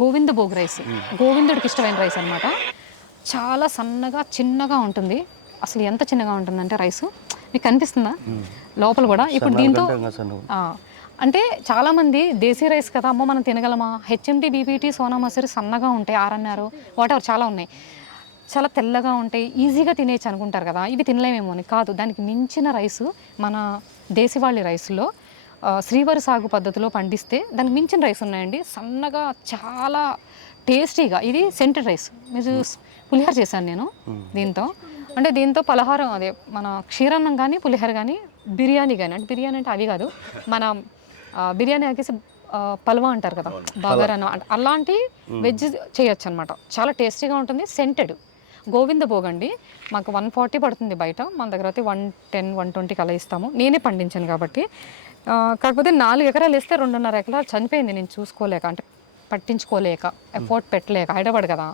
గోవింద భోగ్ rice, గోవిందుడికి ఇష్టమైన rice అనమాట. చాలా సన్నగా చిన్నగా ఉంటుంది. అసలు ఎంత చిన్నగా ఉంటుందంటే రైసు మీకు కనిపిస్తుందా లోపల కూడా. ఇప్పుడు దీంతో అంటే చాలామంది దేశీ రైస్ కదా అమ్మో మనం తినగలమా, హెచ్ఎండి బీపీటీ సోనా మసూరి సన్నగా ఉంటాయి, ఆర్ఎన్ఆర్ వాటెవర్ చాలా ఉన్నాయి, చాలా తెల్లగా ఉంటాయి, ఈజీగా తినేయచ్చు అనుకుంటారు కదా, ఇవి తినలేమేమో అని. కాదు, దానికి మించిన రైసు మన దేశవాళీ రైస్లో శ్రీవారి సాగు పద్ధతిలో పండిస్తే దానికి మించిన రైస్ ఉన్నాయండి. సన్నగా చాలా టేస్టీగా. ఇది సెంటెడ్ రైస్. మీరు పులిహోర చేశాను నేను దీంతో. అంటే దీంతో పలహారం అదే మన క్షీరాన్నం కానీ పులిహోర కానీ బిర్యానీ కానీ, అంటే బిర్యానీ అంటే అవి కాదు, మన బిర్యానీ ఆకేసి పల్వా అంటారు కదా, బాగారన్న అలాంటి వెజ్ చేయొచ్చు అనమాట. చాలా టేస్టీగా ఉంటుంది. సెంటెడ్ గోవింద భోగ్ అండి. మాకు 140 పడుతుంది బయట, మన దగ్గర అయితే 110 120 అలా ఇస్తాము. నేనే పండించాను కాబట్టి. కాకపోతే 4 ఎకరాలు వేస్తే 2.5 ఎకరాలు చనిపోయింది నేను చూసుకోలేక, అంటే పట్టించుకోలేక, ఎఫోర్ట్ పెట్టలేక. హైదరాబాద్ కదా.